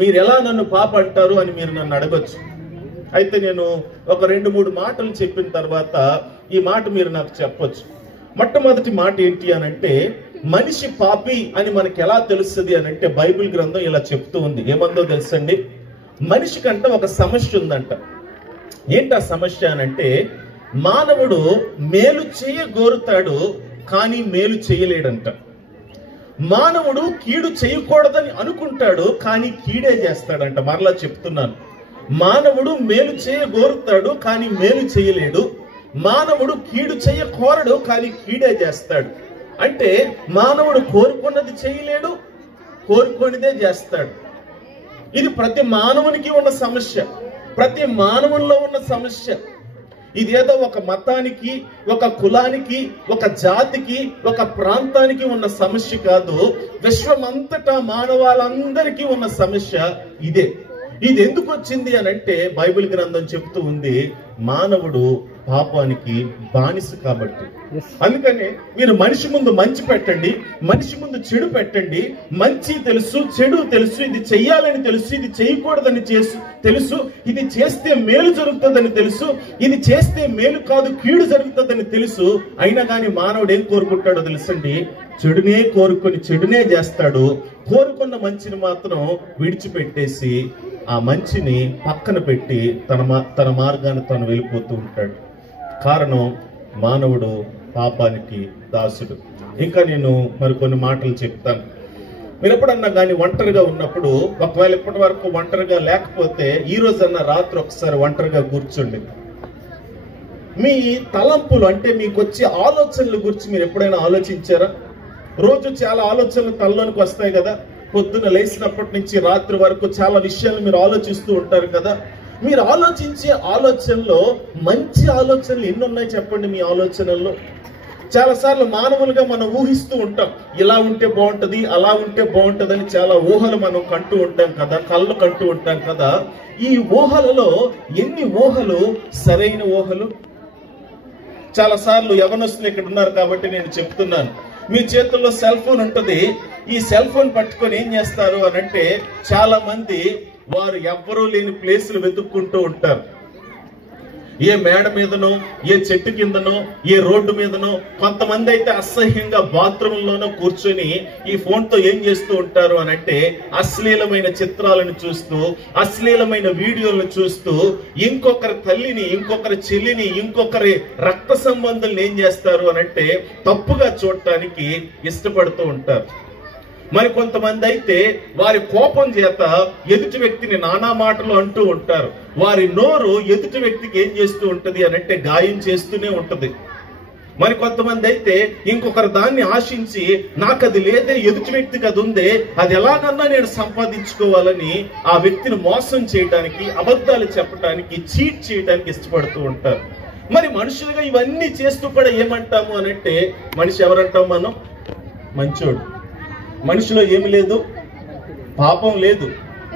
మీరు ఎలా నన్ను పాప అంటారు అని మీరు నన్ను అడగొచ్చు. అయితే నేను ఒక 2-3 మాటలు చెప్పిన తర్వాత ఈ మాట మీరు నాకు చెప్పొచ్చు. మొట్టమొదటి మాట ఏంటి అని అంటే, మనిషి పాపి అని మనకి ఎలా తెలుస్తుంది అని అంటే, బైబిల్ గ్రంథం ఇలా చెప్తూ ఉంది. ఏమందో తెలుసండి, మనిషికంట ఒక సమస్య ఉందంట. ఏంటి ఆ సమస్య అని అంటే, మానవుడు మేలు చేయగోరుతాడు కానీ మేలు చేయలేడంట. మానవుడు కీడు చేయకూడదని అనుకుంటాడు కానీ కీడే చేస్తాడంట. మరలా చెప్తున్నాను, మానవుడు మేలు చేయగోరుతాడు కానీ మేలు చేయలేడు. మానవుడు కీడు చేయకోరడు కానీ కీడే చేస్తాడు. అంటే మానవుడు కోరుకున్నది చేయలేడు, కోరుకున్నదే చేస్తాడు. ఇది ప్రతి మానవునికి ఉన్న సమస్య, ప్రతి మానవుల్లో ఉన్న సమస్య. ఇదేదో ఒక మతానికి, ఒక కులానికి, ఒక జాతికి, ఒక ప్రాంతానికి ఉన్న సమస్య కాదు. విశ్వమంతటా మానవాళ్ళందరికీ ఉన్న సమస్య ఇదే. ఇది ఎందుకు వచ్చింది అని అంటే, బైబిల్ గ్రంథం చెప్తూ ఉంది, మానవుడు పాపానికి బానిస కాబట్టి. అందుకనే మీరు మనిషి ముందు మంచి పెట్టండి, మనిషి ముందు చెడు పెట్టండి. మంచి తెలుసు, చెడు తెలుసు, ఇది చెయ్యాలని తెలుసు, ఇది చేయకూడదని తెలుసు, ఇది చేస్తే మేలు జరుగుతుందని తెలుసు, ఇది చేస్తే మేలు కాదు కీడు జరుగుతుందని తెలుసు. అయినా కానీ మానవుడు ఏం కోరుకుంటాడో తెలుసండి, చెడునే కోరుకొని చెడునే చేస్తాడు. కోరుకున్న మంచిని మాత్రం విడిచిపెట్టేసి ఆ మంచిని పక్కన పెట్టి తన మార్గాన్ని తను వెళ్ళిపోతూ ఉంటాడు. కారణం, మానవుడు పాపానికి దాసుడు. ఇంకా నేను మరికొన్ని మాటలు చెప్తాను. మీరు ఎప్పుడన్నా కానీ ఒంటరిగా ఉన్నప్పుడు, ఒకవేళ ఇప్పటి వరకు ఒంటరిగా లేకపోతే ఈ రోజన్నా రాత్రి ఒకసారి ఒంటరిగా కూర్చోండి. మీ తలంపులు అంటే మీకు వచ్చే ఆలోచనల గురించి మీరు ఎప్పుడైనా ఆలోచించారా? రోజు చాలా ఆలోచనలు తలలోనికి వస్తాయి కదా. పొద్దున లేచినప్పటి నుంచి రాత్రి వరకు చాలా విషయాలు మీరు ఆలోచిస్తూ ఉంటారు కదా. మీరు ఆలోచించే ఆలోచనలో మంచి ఆలోచనలు ఎన్ని ఉన్నాయి చెప్పండి. మీ ఆలోచనల్లో చాలాసార్లు మానవులుగా మనం ఊహిస్తూ ఉంటాం, ఇలా ఉంటే బాగుంటది, అలా ఉంటే బాగుంటది అని చాలా ఊహలు మనం కంటూ ఉంటాం కదా, కళ్ళు కంటూ ఉంటాం కదా. ఈ ఊహలలో ఎన్ని ఊహలు సరైన ఊహలు? చాలాసార్లు యవనస్తులు ఇక్కడ ఉన్నారు కాబట్టి నేను చెప్తున్నాను, మీ చేతుల్లో సెల్ ఫోన్ ఉంటుంది. ఈ సెల్ ఫోన్ పట్టుకొని ఏం చేస్తారు అని అంటే, చాలా మంది వారు ఎవ్వరూ లేని ప్లేసులు వెతుక్కుంటూ ఉంటారు. ఏ మేడ మీదనో, ఏ చెట్టు కిందనో, ఏ రోడ్డు మీదనో, కొంతమంది అయితే అసహ్యంగా బాత్రూంలోనో కూర్చొని ఈ ఫోన్తో ఏం చేస్తూ ఉంటారు అని అంటే, అశ్లీలమైన చిత్రాలను చూస్తూ, అశ్లీలమైన వీడియోలను చూస్తూ, ఇంకొకరి తల్లిని, ఇంకొకరి చెల్లిని, ఇంకొకరి రక్త సంబంధుల్ని ఏం చేస్తారు అని అంటే తప్పుగా చూడటానికి ఇష్టపడుతూ ఉంటారు. మరి కొంతమంది అయితే వారి కోపం చేత ఎదుటి వ్యక్తిని నానా మాటలు అంటూ ఉంటారు. వారి నోరు ఎదుటి వ్యక్తికి ఏం చేస్తూ ఉంటది అని అంటే గాయం చేస్తూనే ఉంటది. మరి కొంతమంది అయితే ఇంకొకరు దాన్ని ఆశించి, నాకు అది లేదే, ఎదుటి వ్యక్తికి అది ఉందే, అది ఎలాగన్నా నేను సంపాదించుకోవాలని ఆ వ్యక్తిని మోసం చేయడానికి, అబద్ధాలు చెప్పడానికి, చీట్ చేయడానికి ఇష్టపడుతూ ఉంటారు. మరి మనుషులుగా ఇవన్నీ చేస్తూ కూడా ఏమంటాము అని అంటే, మనిషి ఎవరంటాం మనం? మంచోడు. మనిషిలో ఏమి లేదు, పాపం లేదు.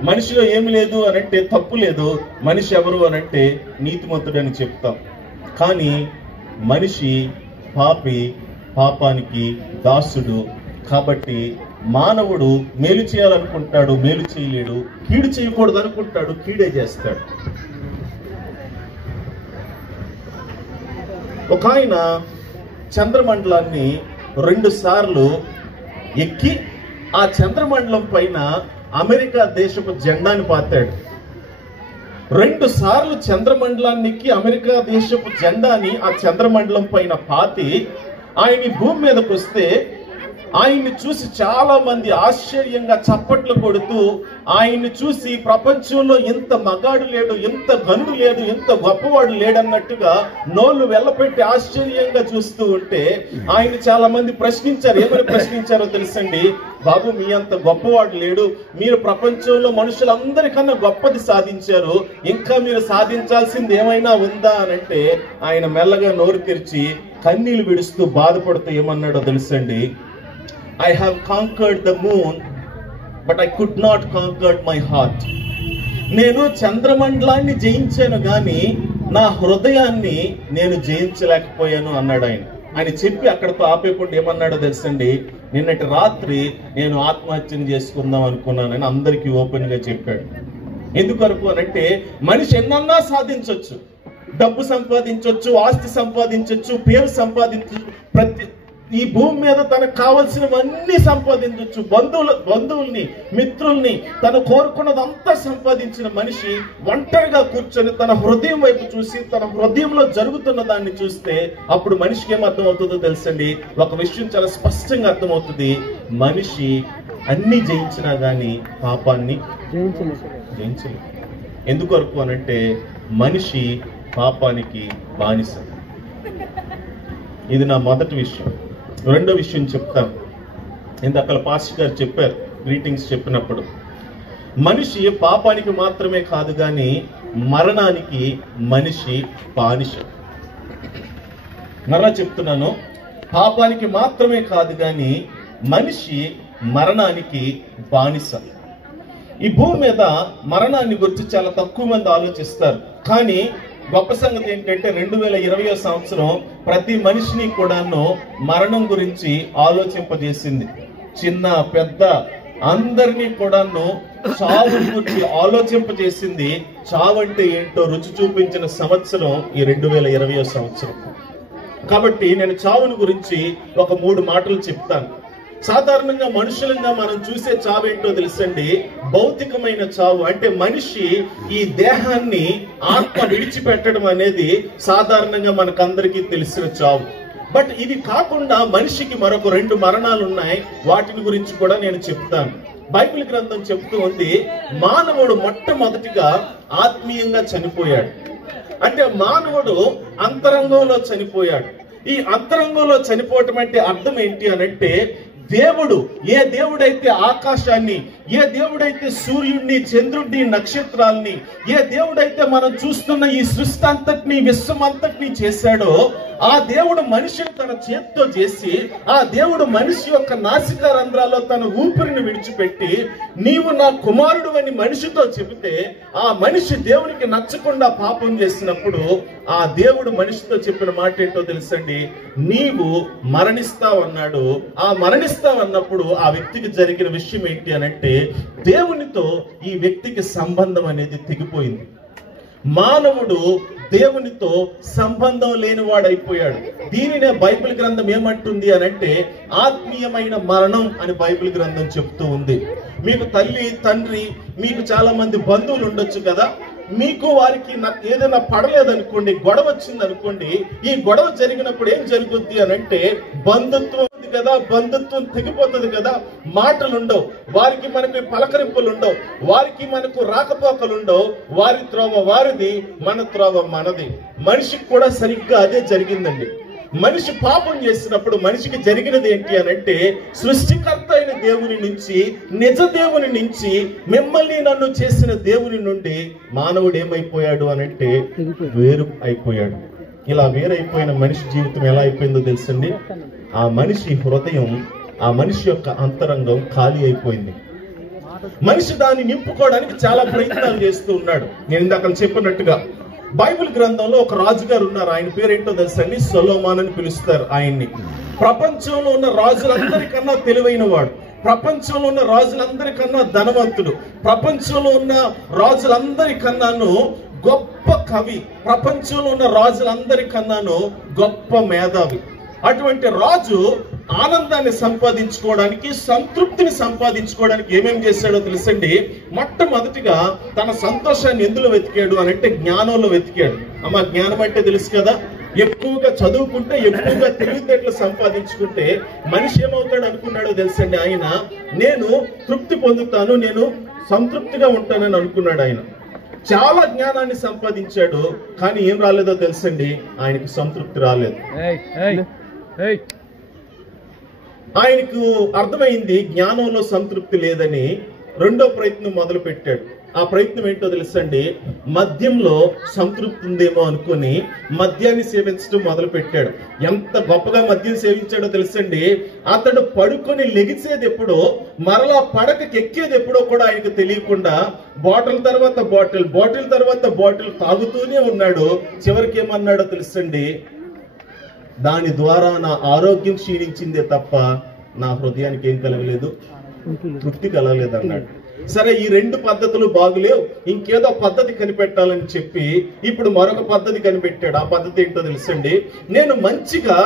మనిషిలో ఏమి లేదు అనంటే తప్పు లేదు. మనిషి ఎవరు అనంటే నీతిమంతుడని చెప్తాం. కానీ మనిషి పాపి, పాపానికి దాసుడు. కాబట్టి మానవుడు మేలు చేయాలనుకుంటాడు, మేలు చేయలేడు. కీడు చేయకూడదు అనుకుంటాడు, కీడే చేస్తాడు. ఒక ఆయన చంద్రమండలాన్ని 2 సార్లు ఎక్కి ఆ చంద్రమండలం పైన అమెరికా దేశపు జెండాని పాతాడు. 2 సార్లు చంద్రమండలాన్ని ఎక్కి అమెరికా దేశపు జెండాని ఆ చంద్రమండలం పైన పాతి ఆయన భూమి మీదకి వస్తే, ఆయన్ని చూసి చాలా మంది ఆశ్చర్యంగా చప్పట్లు కొడుతూ, ఆయన్ని చూసి ప్రపంచంలో ఎంత మగాడు లేడు, ఎంత గనుడు లేడు, ఎంత గొప్పవాడు లేడన్నట్టుగా నోళ్ళు వెళ్ళపెట్టి ఆశ్చర్యంగా చూస్తూ ఉంటే, ఆయన చాలా మంది ప్రశ్నించారు. ఏమని ప్రశ్నించారో తెలుసండి? బాబు, మీ అంత గొప్పవాడు లేడు, మీరు ప్రపంచంలో మనుషులందరికన్నా గొప్పది సాధించారు, ఇంకా మీరు సాధించాల్సింది ఏమైనా ఉందా అనంటే, ఆయన మెల్లగా నోరు తెరిచి కన్నీళ్లు విడుస్తూ బాధపడుతూ ఏమన్నాడో తెలుసండి? I have conquered the moon, but I could not conquer my heart. నేను చంద్రమండలాన్ని జయించాను గాని నా హృదయాన్ని నేను జయించలేకపోయాను అన్నాడు ఆయన. అని చెప్పి అక్కడతో ఆపేయకుండా ఏమన్నాడో తెలుసండి, నిన్నటి రాత్రి నేను ఆత్మహత్యను చేసుకుందాం అనుకున్నానని అందరికీ ఓపెన్ గా చెప్పాడు. ఎందుకొరకు అనంటే మనిషి ఎన్నన్నా సాధించవచ్చు, డబ్బు సంపాదించవచ్చు, ఆస్తి సంపాదించవచ్చు, పేరు సంపాదించవచ్చు, ఈ భూమి మీద తనకు కావలసినవన్నీ సంపాదించవచ్చు, బంధువుల్ని మిత్రుల్ని తను కోరుకున్నదంతా సంపాదించిన మనిషి ఒంటరిగా కూర్చొని తన హృదయం వైపు చూసి తన హృదయంలో జరుగుతున్న దాన్ని చూస్తే అప్పుడు మనిషికి ఏం అర్థమవుతుందో తెలుసండి, ఒక విషయం చాలా స్పష్టంగా అర్థమవుతుంది. మనిషి అన్ని జయించినా గాని పాపాన్ని జయించలేదు. ఎందుకొరకు అనంటే మనిషి పాపానికి బానిస. ఇది నా మొదటి విషయం. రెండో విషయం చెప్తాను. ఇందాక పాస్టర్ గారు చెప్పారు గ్రీటింగ్స్ చెప్పినప్పుడు, మనిషి పాపానికి మాత్రమే కాదు కానీ మరణానికి మనిషి బానిస. మరలా చెప్తున్నాను, పాపానికి మాత్రమే కాదు కానీ మనిషి మరణానికి బానిస. ఈ భూమి మీద మరణాన్ని గురించి చాలా తక్కువ మంది ఆలోచిస్తారు. కానీ గొప్ప సంగతి ఏంటంటే 2020 సంవత్సరం ప్రతి మనిషిని కూడాను మరణం గురించి ఆలోచింపజేసింది. చిన్న పెద్ద అందరినీ కూడాను చావు గురించి ఆలోచింపజేసింది. చావంటే ఏంటో రుచి చూపించిన సంవత్సరం ఈ 2020 సంవత్సరం. కాబట్టి నేను చావుని గురించి ఒక 3 మాటలు చెప్తాను. సాధారణంగా మనుషులంగా మనం చూసే చావు ఏంటో తెలుసండి, భౌతికమైన చావు. అంటే మనిషి ఈ దేహాన్ని ఆత్మ విడిచిపెట్టడం అనేది సాధారణంగా మనకందరికీ తెలిసిన చావు. బట్ ఇది కాకుండా మనిషికి మరొక 2 మరణాలు ఉన్నాయి. వాటిని గురించి కూడా నేను చెప్తాను. బైబిల్ గ్రంథం చెప్తూ ఉంది, మానవుడు మొట్టమొదటిగా ఆత్మీయంగా చనిపోయాడు. అంటే మానవుడు అంతరంగంలో చనిపోయాడు. ఈ అంతరంగంలో చనిపోవటం అంటే అర్థం ఏంటి అనంటే, దేవుడు ఏ దేవుడైతే ఆకాశాన్ని, ఏ దేవుడైతే సూర్యుడిని, చంద్రుడిని, నక్షత్రాలని, ఏ దేవుడైతే మనం చూస్తున్న ఈ సృష్టి అంతటిని, విశ్వం అంతటిని చేశాడో ఆ దేవుడు మనిషిని తన చేత్తో చేసి, ఆ దేవుడు మనిషి యొక్క నాసికా రంధ్రాల్లో తన ఊపిరిని విడిచిపెట్టి నీవు నా కుమారుడు అని మనిషితో చెబితే ఆ మనిషి దేవునికి నచ్చకుండా పాపం చేసినప్పుడు ఆ దేవుడు మనిషితో చెప్పిన మాట ఏంటో తెలుసండి, నీవు మరణిస్తావన్నాడు. ఆ మరణిస్తావన్నప్పుడు ఆ వ్యక్తికి జరిగిన విషయం ఏంటి అనంటే, దేవునితో ఈ వ్యక్తికి సంబంధం అనేది తెగిపోయింది. మానవుడు దేవునితో సంబంధం లేనివాడైపోయాడు. దీనినే బైబిల్ గ్రంథం ఏమంటుంది అనంటే ఆత్మీయమైన మరణం అని బైబిల్ గ్రంథం చెప్తూ ఉంది. మీకు తల్లి, తండ్రి, మీకు చాలా మంది బంధువులు ఉండొచ్చు కదా. మీకు వారికి ఏదైనా పడలేదనుకోండి, గొడవ వచ్చింది అనుకోండి, ఈ గొడవ జరిగినప్పుడు ఏం జరుగుద్ది అనంటే బంధుత్వం ఉంది కదా, బంధుత్వం తెగిపోతుంది కదా, మాటలు ఉండవు, వారికి మనకి పలకరింపులు ఉండవు, వారికి మనకు రాకపోకలు ఉండవు, వారి త్రోవ వారిది, మన త్రోవ మనది. మనిషికి కూడా సరిగ్గా అదే జరిగిందండి. మనిషి పాపం చేసినప్పుడు మనిషికి జరిగినది ఏంటి అనంటే, సృష్టికర్త అయిన దేవుని నుంచి, నిజ దేవుని నుంచి, మిమ్మల్ని నన్ను చేసిన దేవుని నుండి మానవుడు ఏమైపోయాడు అనంటే వేరు అయిపోయాడు. ఇలా వేరైపోయిన మనిషి జీవితం ఎలా అయిపోయిందో తెలుసండి, ఆ మనిషి హృదయం, ఆ మనిషి యొక్క అంతరంగం ఖాళీ అయిపోయింది. మనిషి దాన్ని నింపుకోవడానికి చాలా ప్రయత్నాలు చేస్తూ ఉన్నాడు. నేను ఇందాక చెప్పినట్టుగా బైబిల్ గ్రంథంలో ఒక రాజుగారు ఉన్నారు. ఆయన పేరేంటో తెలుసండి, సొలొమోన్ అని పిలుస్తారు ఆయన్ని. ప్రపంచంలో ఉన్న రాజులందరికన్నా తెలివైన వాడు, ప్రపంచంలో ఉన్న రాజులందరికన్నా ధనవంతుడు, ప్రపంచంలో ఉన్న రాజులందరికన్నాను గొప్ప కవి, ప్రపంచంలో ఉన్న రాజులందరికన్నాను గొప్ప మేధావి. అటువంటి రాజు ఆనందాన్ని సంపాదించుకోవడానికి, సంతృప్తిని సంపాదించుకోవడానికి ఏమేమి చేశాడో తెలుసండి. మొట్టమొదటిగా తన సంతోషాన్ని ఎందులో వెతికాడు అనంటే జ్ఞానంలో వెతికాడు. అమ్మ, జ్ఞానం అంటే తెలుసు కదా, ఎక్కువగా చదువుకుంటే, ఎక్కువగా తెలివితేటలు సంపాదించుకుంటే మనిషి ఏమవుతాడు అనుకున్నాడో తెలుసండి. ఆయన నేను తృప్తి పొందుతాను, నేను సంతృప్తిగా ఉంటానని అనుకున్నాడు. ఆయన చాలా జ్ఞానాన్ని సంపాదించాడు, కానీ ఏం రాలేదో తెలుసండి, ఆయనకు సంతృప్తి రాలేదు. ఆయనకు అర్థమైంది జ్ఞానంలో సంతృప్తి లేదని. రెండో ప్రయత్నం మొదలు పెట్టాడు. ఆ ప్రయత్నం ఏంటో తెలుసండి, మద్యంలో సంతృప్తి ఉందేమో అనుకుని మద్యాన్ని సేవించడం మొదలు పెట్టాడు. ఎంత గొప్పగా మద్యం సేవించాడో తెలుసండి, అతడు పడుకొని లెగిసేది ఎప్పుడో, మరలా పడకకి ఎక్కేది ఎప్పుడో కూడా ఆయనకు తెలియకుండా బాటిల్ తర్వాత బాటిల్, బాటిల్ తర్వాత బాటిల్ తాగుతూనే ఉన్నాడు. చివరికి ఏమన్నాడో తెలుసండి, దాని ద్వారా నా ఆరోగ్యం క్షీణించిందే తప్ప నా హృదయానికి ఏం కలగలేదు, తృప్తి కలగలేదు అన్నాడు. సరే, ఈ 2 పద్ధతులు బాగులేవు, ఇంకేదో పద్ధతి కనిపెట్టాలని చెప్పి ఇప్పుడు మరొక పద్ధతి కనిపెట్టాడు. ఆ పద్ధతి ఏంటో తెలుసండి, నేను మంచిగా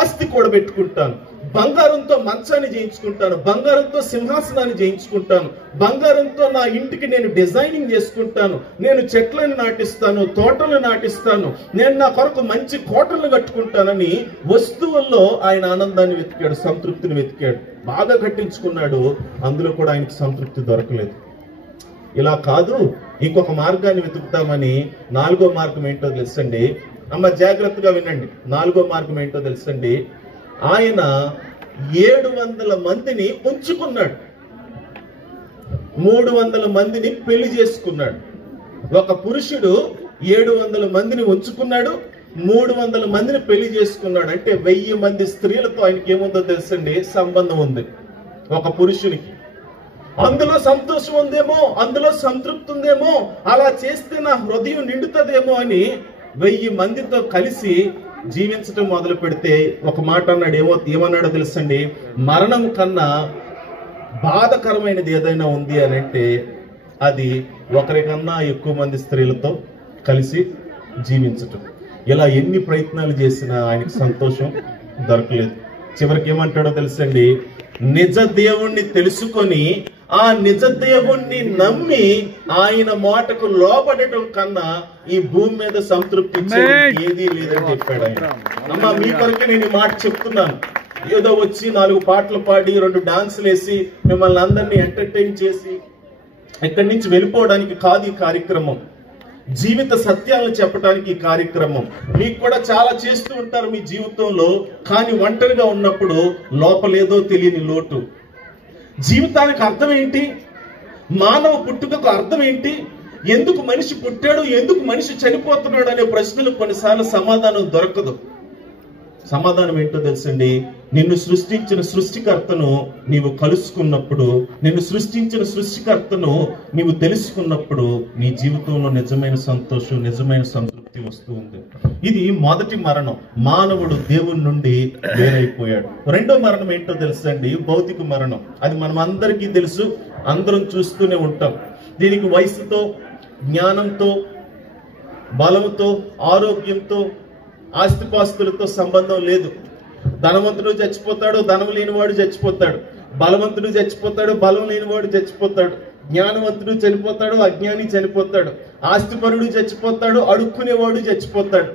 ఆస్తి కూడబెట్టుకుంటాను, బంగారంతో మంచాన్ని చేయించుకుంటాను, బంగారంతో సింహాసనాన్ని చేయించుకుంటాను, బంగారంతో నా ఇంటికి నేను డిజైనింగ్ చేసుకుంటాను, నేను చెట్లను నాటిస్తాను, తోటలు నాటిస్తాను, నేను నా కొరకు మంచి కోటలను కట్టుకుంటానని వస్తువుల్లో ఆయన ఆనందాన్ని వెతికాడు, సంతృప్తిని వెతికాడు, బాగా కట్టించుకున్నాడు. అందులో కూడా ఆయనకి సంతృప్తి దొరకలేదు. ఇలా కాదు, ఇంకొక మార్గాన్ని వెతుకుతామని 4వ మార్గం ఏంటో తెలుసండి. అమ్మ జాగ్రత్తగా వినండి, 4వ మార్గం ఏంటో తెలుసండి. ఆయన 700 మందిని ఉంచుకున్నాడు, 300 మందిని పెళ్లి చేసుకున్నాడు. ఒక పురుషుడు 700 మందిని ఉంచుకున్నాడు, 300 మందిని పెళ్లి చేసుకున్నాడు. అంటే 1000 మంది స్త్రీలతో ఆయనకి ఏముందో తెలుసండి, సంబంధం ఉంది ఒక పురుషునికి. అందులో సంతోషం ఉందేమో, అందులో సంతృప్తి ఉందేమో, అలా చేస్తే నా హృదయం నిండుతుందేమో అని 1000 మందితో కలిసి జీవించడం మొదలు పెడితే ఒక మాట అన్నాడు. ఏమన్నాడో తెలుసండి, మరణం కన్నా బాధకరమైనది ఏదైనా ఉంది అని అంటే అది ఒకరికన్నా ఎక్కువ మంది స్త్రీలతో కలిసి జీవించటం. ఇలా ఎన్ని ప్రయత్నాలు చేసినా ఆయనకి సంతోషం దొరకలేదు. చివరికి ఏమంటాడో తెలుసండి, నిజ దేవుణ్ణి తెలుసుకొని ఆ నిజ దేవుణ్ణి నమ్మి ఆయన మాటకు లోబడటం కన్నా ఈ భూమి మీద సంతృప్తి ఏదీ లేదని చెప్పాడు ఆయన. అమ్మ, మీ కొరకే నేను ఈ మాట చెప్తున్నాను. ఏదో వచ్చి 4 పాటలు పాడి 2 డాన్సులు వేసి మిమ్మల్ని అందరినీ ఎంటర్టైన్ చేసి ఇక్కడి నుంచి వెళ్ళిపోవడానికి కాదు ఈ కార్యక్రమం. జీవిత సత్యాలను చెప్పడానికి ఈ కార్యక్రమం. మీకు కూడా చాలా చేస్తూ ఉంటారు మీ జీవితంలో, కానీ ఒంటరిగా ఉన్నప్పుడు లోపలేదో తెలియని లోటు. జీవితానికి అర్థం ఏంటి, మానవ పుట్టుకకు అర్థం ఏంటి, ఎందుకు మనిషి పుట్టాడు, ఎందుకు మనిషి చనిపోతున్నాడు అనే ప్రశ్నలు కొన్నిసార్లు సమాధానం దొరకదు. సమాధానం ఏంటో తెలుసండి, నిన్ను సృష్టించిన సృష్టికర్తను నీవు కలుసుకున్నప్పుడు, నిన్ను సృష్టించిన సృష్టికర్తను నీవు తెలుసుకున్నప్పుడు నీ జీవితంలో నిజమైన సంతోషం, నిజమైన సంతృప్తి వస్తూ ఉంది. ఇది మొదటి మరణం, మానవుడు దేవుని నుండి వేరైపోయాడు. 2వ మరణం ఏంటో తెలుసండి, భౌతిక మరణం. అది మనం అందరికీ తెలుసు, అందరం చూస్తూనే ఉంటాం. దీనికి వయసుతో, జ్ఞానంతో, బలంతో, ఆరోగ్యంతో, ఆస్తిపాస్తులతో సంబంధం లేదు. ధనవంతుడు చచ్చిపోతాడు, ధనం లేనివాడు చచ్చిపోతాడు, బలవంతుడు చచ్చిపోతాడు, బలం లేనివాడు చచ్చిపోతాడు, జ్ఞానవంతుడు చనిపోతాడు, అజ్ఞాని చనిపోతాడు, ఆస్తిపరుడు చచ్చిపోతాడు, అడుక్కునేవాడు చచ్చిపోతాడు.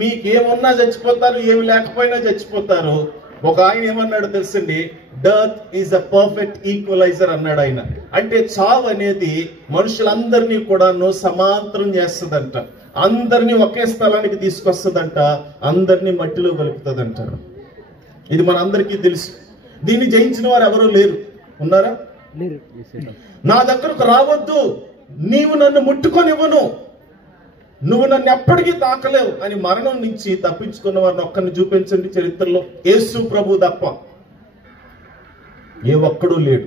మీకేమున్నా చచ్చిపోతారు, ఏమి లేకపోయినా చచ్చిపోతారు. ఒక ఆయన ఏమన్నాడు తెలుసండి, death is a perfect equaliser అన్నాడు ఆయన. అంటే చావు అనేది మనుషులందరినీ కూడా సమాంతరం చేస్తుందంట, అందరినీ ఒకే స్థలానికి తీసుకొస్తుందంట, అందరినీ మట్టిలో కలుపుతుందంట. ఇది మన అందరికీ తెలుసు. దీన్ని జయించిన వారు ఎవరూ లేరు. ఉన్నారా? నా దగ్గరకు రావద్దు, నీవు నన్ను ముట్టుకొనివ్వను, నువ్వు నన్ను ఎప్పటికీ తాకలేవు అని మరణం నుంచి తప్పించుకున్న వారిని ఒక్కరిని చూపించండి చరిత్రలో. యేసు ప్రభు తప్ప ఏ ఒక్కడూ లేడు.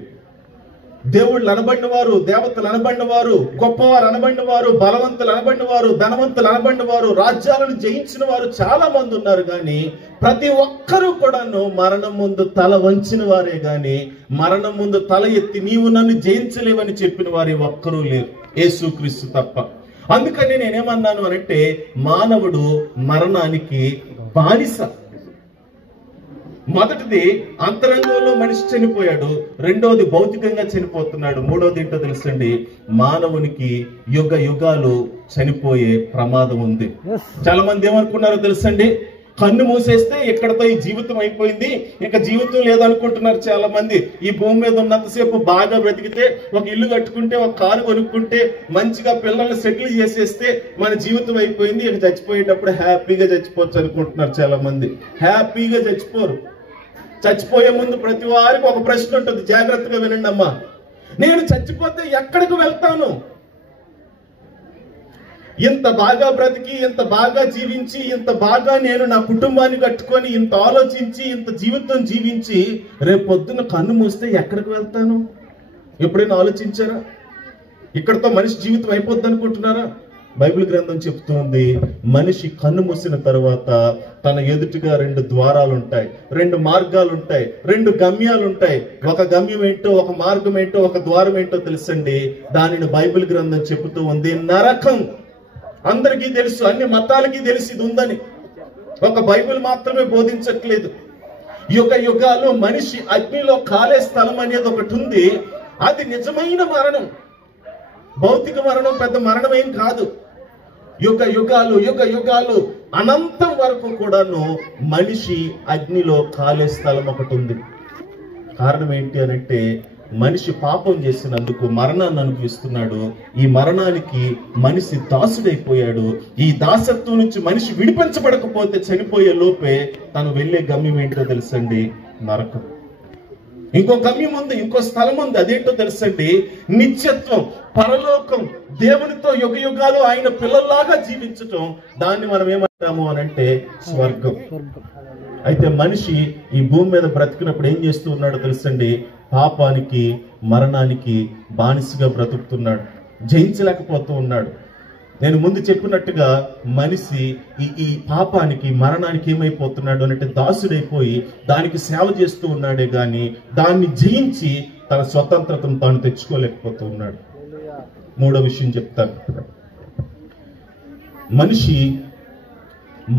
దేవుళ్ళు అనబడిన వారు, దేవతలు అనబడిన వారు, గొప్పవారు అనబడిన వారు, బలవంతులు అనబడిన వారు, ధనవంతులు అనబడిన వారు, రాజ్యాలను జయించిన వారు చాలా మంది ఉన్నారు. కానీ ప్రతి ఒక్కరూ కూడాను మరణం ముందు తల వంచిన వారే గాని మరణం ముందు తల ఎత్తి నీవు నన్ను జయించలేవని చెప్పిన వారు ఒక్కరూ లేరు, యేసుక్రీస్తు తప్ప. అందుకని నేనేమన్నాను అనంటే, మానవుడు మరణానికి బానిస. మొదటిది అంతరంగంలో మనిషి చనిపోయాడు, రెండోది భౌతికంగా చనిపోతున్నాడు, మూడోది ఏంటో తెలుసండి, మానవునికి యుగ యుగాలు చనిపోయే ప్రమాదం ఉంది. చాలా మంది ఏమనుకున్నారో తెలుసండి, కన్ను మూసేస్తే ఇక్కడతో ఈ జీవితం అయిపోయింది, ఇక జీవితం లేదనుకుంటున్నారు చాలా మంది. ఈ భూమి మీద ఉన్నంతసేపు బాగా బ్రతికితే, ఒక ఇల్లు కట్టుకుంటే, ఒక కారు కొనుక్కుంటే, మంచిగా పిల్లల్ని సెటిల్ చేసేస్తే మన జీవితం అయిపోయింది, ఇక చచ్చిపోయేటప్పుడు హ్యాపీగా చచ్చిపోవచ్చు అనుకుంటున్నారు చాలా మంది. హ్యాపీగా చచ్చిపోరు. చచ్చిపోయే ముందు ప్రతి వారికి ఒక ప్రశ్న ఉంటుంది, జాగ్రత్తగా వినండి అమ్మా. నేను చచ్చిపోతే ఎక్కడికి వెళ్తాను? ఇంత బాగా బ్రతికి, ఇంత బాగా జీవించి, ఇంత బాగా నేను నా కుటుంబాన్ని కట్టుకొని, ఇంత ఆలోచించి, ఇంత జీవితం జీవించి రేపు పొద్దున్న కన్ను మూస్తే ఎక్కడికి వెళ్తాను? ఎప్పుడైనా ఆలోచించారా? ఇక్కడతో మనిషి జీవితం అయిపోద్ది అనుకుంటున్నారా? బైబిల్ గ్రంథం చెప్తుంది, మనిషి కన్ను మూసిన తర్వాత తన ఎదుటిగా 2 ద్వారాలు ఉంటాయి, 2 మార్గాలు ఉంటాయి, 2 గమ్యాలు ఉంటాయి. ఒక గమ్యం ఏంటో, ఒక మార్గం ఏంటో, ఒక ద్వారం ఏంటో తెలుసండి. దానిని బైబిల్ గ్రంథం చెబుతూ ఉంది నరకం. అందరికీ తెలుసు, అన్ని మతాలకి తెలిసి ఇది ఉందని. ఒక బైబిల్ మాత్రమే బోధించట్లేదు. యుగ యుగాలు మనిషి అగ్నిలో కాలే స్థలం అనేది ఒకటి ఉంది. అది నిజమైన మరణం. భౌతిక మరణం పెద్ద మరణం ఏం కాదు. యుగ యుగాలు అనంతం వరకు కూడాను మనిషి అగ్నిలో కాలే స్థలం ఒకటి ఉంది. కారణం ఏంటి అనంటే, మనిషి పాపం చేసినందుకు మరణాన్ని అనుభవిస్తున్నాడు. ఈ మరణానికి మనిషి దాసుడైపోయాడు. ఈ దాసత్వం నుంచి మనిషి విడిపించబడకపోతే చనిపోయే లోపే తను వెళ్లే గమ్యం ఏంటో తెలుసండి, నరకం. ఇంకో గమ్యం ఉంది, ఇంకో స్థలం ఉంది. అదేంటో తెలుసండి, నిత్యత్వం, పరలోకం, దేవునితో యుగ యుగాలు ఆయన పిల్లల్లాగా జీవించటం. దాన్ని మనం ఏమంటాము అనంటే స్వర్గం. అయితే మనిషి ఈ భూమి మీద బ్రతికినప్పుడు ఏం చేస్తూ ఉన్నాడో తెలుసండి, పాపానికి మరణానికి బానిసగా బ్రతుకుతున్నాడు, జయించలేకపోతూ ఉన్నాడు. నేను ముందు చెప్పినట్టుగా మనిషి ఈ పాపానికి మరణానికి ఏమైపోతున్నాడు అంటే దాసుడైపోయి దానికి సేవ చేస్తూ ఉన్నాడే గాని దాన్ని జయించి తన స్వతంత్రతను తాను తెచ్చుకోలేకపోతూ ఉన్నాడు. 3వ విషయం చెప్తాను. మనిషి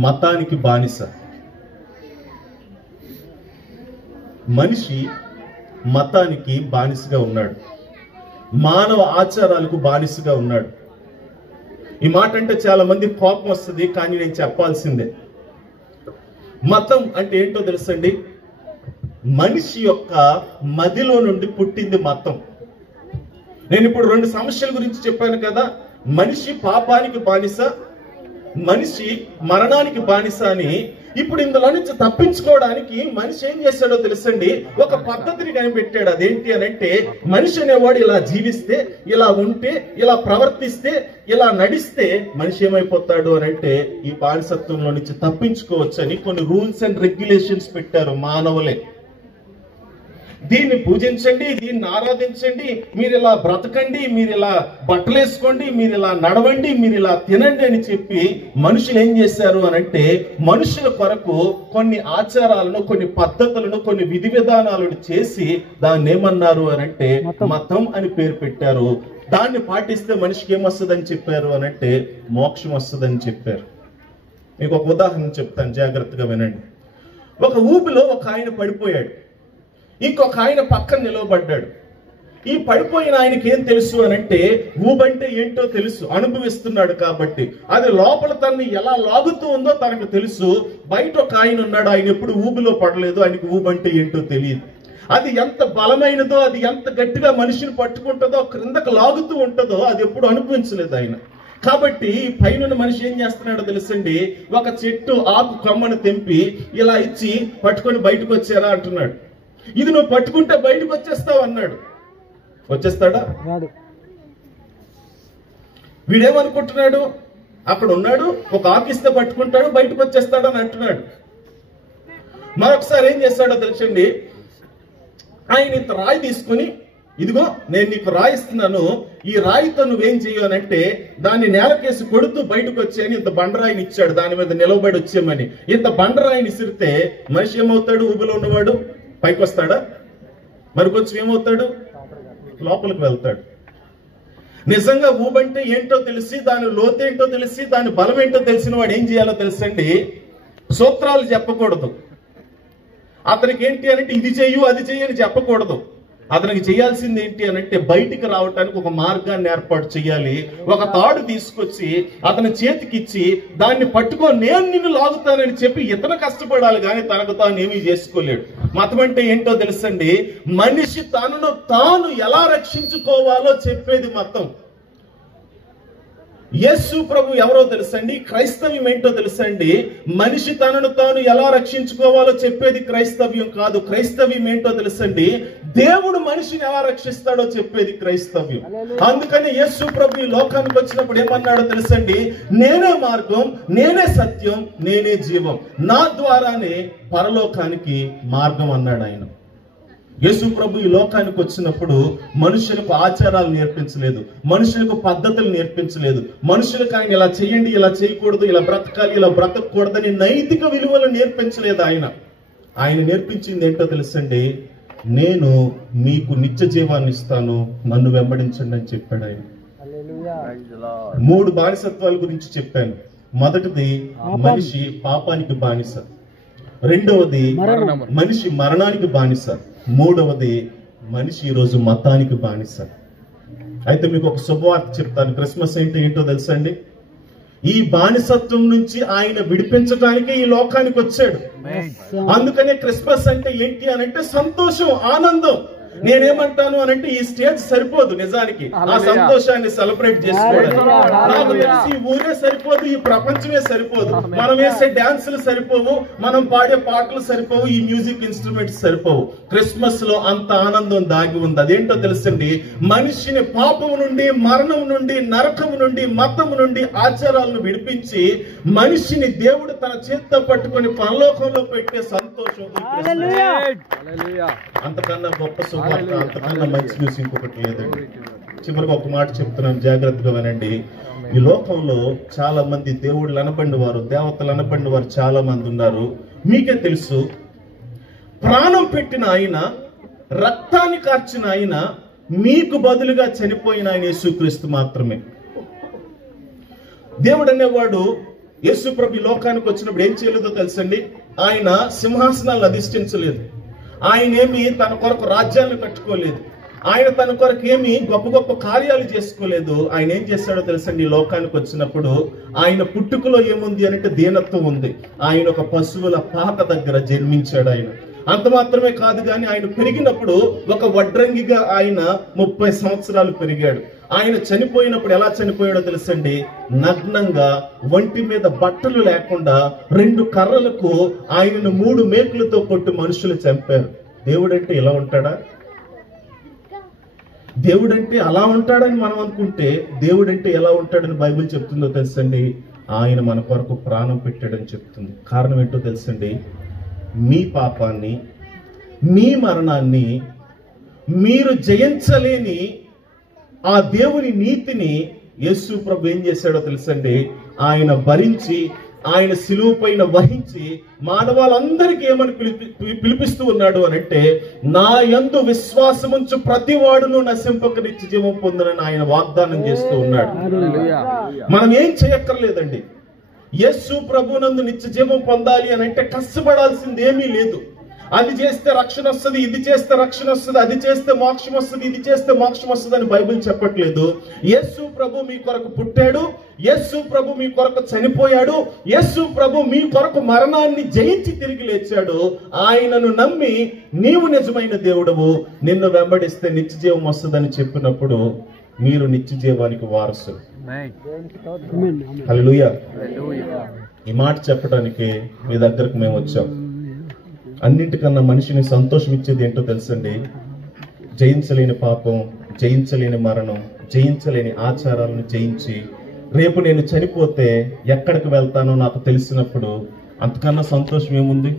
మతానికి బానిస. మనిషి మతానికి బానిసగా ఉన్నాడు, మానవ ఆచారాలకు బానిసగా ఉన్నాడు. ఈ మాట అంటే చాలా మంది కోపం వస్తుంది, కానీ నేను చెప్పాల్సిందే. మతం అంటే ఏంటో తెలుసండి, మనిషి యొక్క మదిలో నుండి పుట్టింది మతం. నేను ఇప్పుడు 2 సమస్యల గురించి చెప్పాను కదా, మనిషి పాపానికి బానిస, మనిషి మరణానికి బానిస అని. ఇప్పుడు ఇందులో నుంచి తప్పించుకోవడానికి మనిషి ఏం చేశాడో తెలుసండి, ఒక పద్ధతిని కనిపెట్టాడు. అదేంటి అనంటే, మనిషి అనేవాడు ఇలా జీవిస్తే, ఇలా ఉంటే, ఇలా ప్రవర్తిస్తే, ఇలా నడిస్తే మనిషి ఏమైపోతాడు అనంటే ఈ బానిసత్వంలో నుంచి తప్పించుకోవచ్చని కొన్ని రూల్స్ అండ్ రెగ్యులేషన్స్ పెట్టారు మానవులే. దీన్ని పూజించండి, దీన్ని ఆరాధించండి, మీరు ఇలా బ్రతకండి, మీరు ఇలా బట్టలు వేసుకోండి, మీరు ఇలా నడవండి, మీరు ఇలా తినండి అని చెప్పి మనుషులు ఏం చేశారు అనంటే మనుషుల కొరకు కొన్ని ఆచారాలను, కొన్ని పద్ధతులను, కొన్ని విధి విధానాలను చేసి దాన్ని ఏమన్నారు అనంటే మతం అని పేరు పెట్టారు. దాన్ని పాటిస్తే మనిషికి ఏమొస్తుందని చెప్పారు అనంటే మోక్షం వస్తుందని చెప్పారు. మీకు ఒక ఉదాహరణ చెప్తాను, జాగ్రత్తగా వినండి. ఒక ఊబిలో ఒక ఆయన పడిపోయాడు, ఇంకొక ఆయన పక్కన నిలవబడ్డాడు. ఈ పడిపోయిన ఆయనకి ఏం తెలుసు అనంటే ఊబంటే ఏంటో తెలుసు, అనుభవిస్తున్నాడు కాబట్టి. అది లోపల తనని ఎలా లాగుతూ ఉందో తనకు తెలుసు. బయట ఒక ఆయన ఉన్నాడు, ఆయన ఎప్పుడు ఊబిలో పడలేదు, ఆయనకి ఊబంటే ఏంటో తెలియదు. అది ఎంత బలమైనదో, అది ఎంత గట్టిగా మనిషిని పట్టుకుంటుందో, క్రిందకు లాగుతూ ఉంటుందో అది ఎప్పుడు అనుభవించలేదు ఆయన. కాబట్టి పైన మనిషి ఏం చేస్తున్నాడో తెలుసండి, ఒక చెట్టు ఆకు కొమ్మను తెంపి ఇలా ఇచ్చి పట్టుకొని బయటకు వచ్చారా అంటున్నాడు. ఇది నువ్వు పట్టుకుంటే బయటకు వచ్చేస్తావు అన్నాడు. వచ్చేస్తాడా? వీడేమనుకుంటున్నాడు, అక్కడ ఉన్నాడు, ఒక ఆకిస్తే పట్టుకుంటాడు, బయటకు వచ్చేస్తాడు అని అంటున్నాడు. మరొకసారి ఏం చేస్తాడో తెలుసండి, ఆయన ఇంత రాయి తీసుకుని, ఇదిగో నేను నీకు రాయిస్తున్నాను, ఈ రాయితో నువ్వేం చేయనంటే దాన్ని నేలకేసి కొడుతూ బయటకు వచ్చేయని ఇంత బండరాయిని ఇచ్చాడు. దాని మీద నిలబడి వచ్చేయమని. ఇంత బండరాయిని ఇసిరితే మనిషి ఏమవుతాడు? ఊబిలో ఉన్నవాడు పైకి వస్తాడా? మరి కొంచెం ఏమవుతాడు? లోపలికి వెళ్తాడు. నిజంగా ఊబంటే ఏంటో తెలిసి, దాని లోతేంటో తెలిసి, దాని బలం ఏంటో తెలిసిన వాడు ఏం చేయాలో తెలుసండి, సూత్రాలు చెప్పకూడదు. అతనికి ఏంటి అనంటే ఇది చెయ్యు అది చెయ్యి అని చెప్పకూడదు. అతనికి చేయాల్సింది ఏంటి అనంటే బయటికి రావటానికి ఒక మార్గాన్ని ఏర్పాటు చేయాలి. ఒక తాడు తీసుకొచ్చి అతని చేతికి ఇచ్చి దాన్ని పట్టుకో, నేను నిన్ను లాగుతానని చెప్పి ఇతను కష్టపడాలి, కానీ తనకు తాను ఏమీ చేసుకోలేడు. మతం అంటే ఏంటో తెలుసండి, మనిషి తనను తాను ఎలా రక్షించుకోవాలో చెప్పేది మతం. యేసు ప్రభు ఎవరో తెలుసండి, క్రైస్తవ్యం ఏంటో తెలుసండి, మనిషి తనను తాను ఎలా రక్షించుకోవాలో చెప్పేది క్రైస్తవ్యం కాదు. క్రైస్తవ్యం ఏంటో తెలుసండి, దేవుడు మనిషిని ఎలా రక్షిస్తాడో చెప్పేది క్రైస్తవ్యం. అందుకని యేసు ప్రభు ఈ లోకానికి వచ్చినప్పుడు ఏమన్నాడో తెలుసండి, నేనే మార్గం, నేనే సత్యం, నేనే జీవం, నా ద్వారానే పరలోకానికి మార్గం అన్నాడు ఆయన. యేసు ప్రభు ఈ లోకానికి వచ్చినప్పుడు మనుషులకు ఆచారాలు నేర్పించలేదు, మనుషులకు పద్ధతులు నేర్పించలేదు, మనుషులకు ఆయన ఇలా చేయండి, ఇలా చేయకూడదు, ఇలా బ్రతకాలి, ఇలా బ్రతకూడదని నైతిక విలువలు నేర్పించలేదు. ఆయన నేర్పించింది ఏంటో తెలుసండి, నేను మీకు నిత్య జీవాన్ని ఇస్తాను, నన్ను వెంబడించండి అని చెప్పాడు ఆయన. 3 బానిసత్వాల గురించి చెప్పాను. మొదటిది మనిషి పాపానికి బానిస, రెండవది మనిషి మరణానికి బానిస, మూడవది మనిషి ఈరోజు మతానికి బానిస. అయితే మీకు ఒక శుభవార్త చెప్తాను. క్రిస్మస్ ఏంటో తెలుసండి, ఈ బానిసత్వం నుంచి ఆయన విడిపించడానికి ఈ లోకానికి వచ్చాడు. అందుకనే క్రిస్మస్ అంటే ఏంటి అని అంటే సంతోషం, ఆనందం. నేనేమంటాను అనంటే ఈ స్టేజ్ సరిపోదు నిజానికి ఆ సంతోషాన్ని సెలబ్రేట్ చేసుకోవడానికి. నాకు తెలిసి ఈ ఊరే సరిపోదు, ఈ ప్రపంచమే సరిపోదు. మనం వేసే డాన్సులు సరిపోవు, మనం పాడే పాటలు సరిపోవు, ఈ మ్యూజిక్ ఇన్స్ట్రుమెంట్స్ సరిపోవు. క్రిస్మస్ లో అంత ఆనందం దాగి ఉంది. అదేంటో తెలుసండి, మనిషిని పాపం నుండి, మరణం నుండి, నరకం నుండి, మతం నుండి, ఆచారాలను విడిపించి మనిషిని దేవుడు తన చేత్తో పట్టుకొని పరలోకంలో పెట్టే సంతోషం. అంతకన్నా గొప్ప శుభవార్త, అంతకన్నా మంచి న్యూస్ ఇంకొకటి లేదండి. చివరికి ఒక మాట చెప్తున్నాను, జాగ్రత్తగా వినండి. ఈ లోకంలో చాలా మంది దేవుళ్ళు అనబడిన వారు, దేవతలు అనబడిన వారు చాలా మంది ఉన్నారు. మీకే తెలుసు, ప్రాణం పెట్టిన ఆయన, రక్తాన్ని కార్చిన ఆయన, మీకు బదులుగా చనిపోయిన ఆయన యేసుక్రీస్తు మాత్రమే. దేవుడు అనేవాడు యేసు ప్రభు లోకానికి వచ్చినప్పుడు ఏం చేయలేదో తెలుసండి, ఆయన సింహాసనాలను అధిష్ఠించలేదు, ఆయన ఏమి తన కొరకు రాజ్యాలను కట్టుకోలేదు, ఆయన తన కొరకు ఏమి గొప్ప గొప్ప కార్యాలు చేసుకోలేదు. ఆయన ఏం చేశాడో తెలుసండి, లోకానికి వచ్చినప్పుడు ఆయన పుట్టుకలో ఏముంది అంటే దీనత్వం ఉంది. ఆయన ఒక పశువుల పాక దగ్గర జన్మించాడు. ఆయన అంత మాత్రమే కాదు కానీ ఆయన పెరిగినప్పుడు ఒక వడ్రంగిగా ఆయన 30 సంవత్సరాలు పెరిగాడు. ఆయన చనిపోయినప్పుడు ఎలా చనిపోయాడో తెలుసండి, నగ్నంగా, ఒంటి మీద బట్టలు లేకుండా 2 కర్రలకు ఆయనను 3 మేకులతో కొట్టి మనుషులు చంపారు. దేవుడంటే ఇలా ఉంటాడా? దేవుడంటే అలా ఉంటాడని మనం అనుకుంటే, దేవుడంటే ఎలా ఉంటాడని బైబిల్ చెప్తుందో తెలుసండి, ఆయన మన కొరకు ప్రాణం పెట్టాడని చెప్తుంది. కారణం ఏంటో తెలుసండి, మీ పాపాన్ని, మీ మరణాన్ని మీరు జయించలేని ఆ దేవుని నీతిని యేసు ప్రభు ఏం చేశాడో తెలుసండి, ఆయన భరించి, ఆయన సిలువ పైన వహించి మానవాళ్ళందరికీ ఏమని పిలిపిస్తూ ఉన్నాడు అని అంటే, నా యందు విశ్వాసముంచు ప్రతి వాడును నశింపక నిత్య జీవం పొందునని ఆయన వాగ్దానం చేస్తూ ఉన్నాడు. మనం ఏం చేయక్కర్లేదండి. యేసు ప్రభునందు నిత్య జీవం పొందాలి అని అంటే కష్టపడాల్సింది ఏమీ లేదు. అది చేస్తే రక్షణ వస్తుంది, ఇది చేస్తే రక్షణ వస్తుంది, అది చేస్తే మోక్షం వస్తుంది, ఇది చేస్తే మోక్షం వస్తుంది అని బైబిల్ చెప్పట్లేదు. యేసు ప్రభు మీ కొరకు పుట్టాడు, యేసు ప్రభు మీ కొరకు చనిపోయాడు, యేసు ప్రభు మీ కొరకు మరణాన్ని జయించి తిరిగి లేచాడు. ఆయనను నమ్మి నీవు నిజమైన దేవుడవు, నిన్ను వెంబడిస్తే నిత్య జీవం వస్తుందని చెప్పినప్పుడు మీరు నిత్య జీవానికి వారసులు. హల్లెలూయా. ఈ మాట చెప్పడానికి మీ దగ్గరకు మేము వచ్చాం. అన్నింటికన్నా మనిషిని సంతోషం ఇచ్చేది ఏంటో తెలుసండి, జయించలేని పాపం, జయించలేని మరణం, జయించలేని ఆచారాలను జయించి రేపు నేను చనిపోతే ఎక్కడికి వెళ్తానో నాకు తెలిసినప్పుడు అంతకన్నా సంతోషం ఏముంది?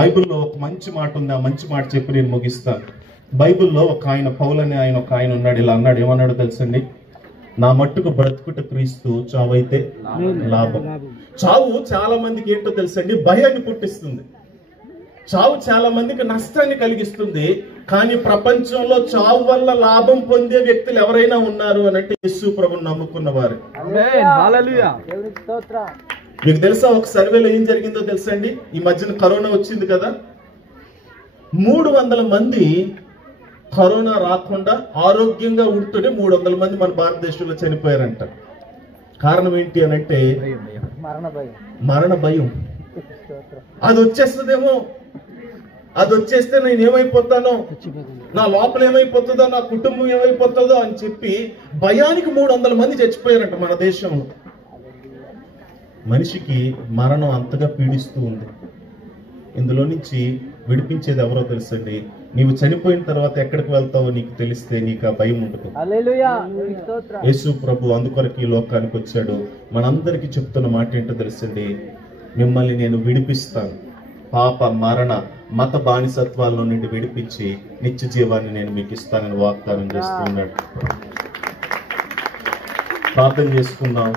బైబిల్లో ఒక మంచి మాట ఉంది, ఆ మంచి మాట చెప్పి నేను ముగిస్తాను. బైబిల్లో ఒక ఆయన, పౌలని ఆయన, ఒక ఆయన ఉన్నాడు. ఇలా అన్నాడు, ఏమన్నాడో తెలుసండి, నా మట్టుకు బ్రతుకుట క్రీస్తు, చావైతే లాభం. చావు చాలా మందికి ఏంటో తెలుసండి, భయాన్ని పుట్టిస్తుంది. చావు చాలా మందికి నష్టాన్ని కలిగిస్తుంది. కానీ ప్రపంచంలో చావు వల్ల లాభం పొందే వ్యక్తులు ఎవరైనా ఉన్నారు అని అంటే యేసు ప్రభువుని నమ్ముకున్న వారు. మీకు తెలుసా, ఒక సర్వేలో ఏం జరిగిందో తెలుసండి, ఈ మధ్యన కరోనా వచ్చింది కదా, 300 మంది కరోనా రాకుండా ఆరోగ్యంగా ఉంటూనే 300 మంది మన భారతదేశంలో చనిపోయారంట. కారణం ఏంటి అని అంటే మరణ భయం. అది వచ్చేస్తుందేమో, అది వచ్చేస్తే నేను ఏమైపోతానో, నా లోపల ఏమైపోతుందో, నా కుటుంబం ఏమైపోతుందో అని చెప్పి భయానికి 300 మంది చచ్చిపోయారంట మన దేశంలో. మనిషికి మరణం అంతగా పీడిస్తూ ఉంది. ఇందులో నుంచి విడిపించేది ఎవరో తెలుసండి, నీవు చనిపోయిన తర్వాత ఎక్కడికి వెళ్తావో నీకు తెలిస్తే నీకు ఆ భయం ఉండదు. యేసు ప్రభు అందుకొరకు ఈ లోకానికి వచ్చాడు. మనందరికీ చెప్తున్న మాట ఏంటో తెలుసండి, మిమ్మల్ని నేను విడిపిస్తాను, పాప, మరణ, మత బానిసత్వాల్లో నుండి విడిపించి నిత్య జీవాన్ని నేను మీకు ఇస్తానని వాగ్దానం చేస్తున్నాడు. ప్రార్థన చేసుకుందాం.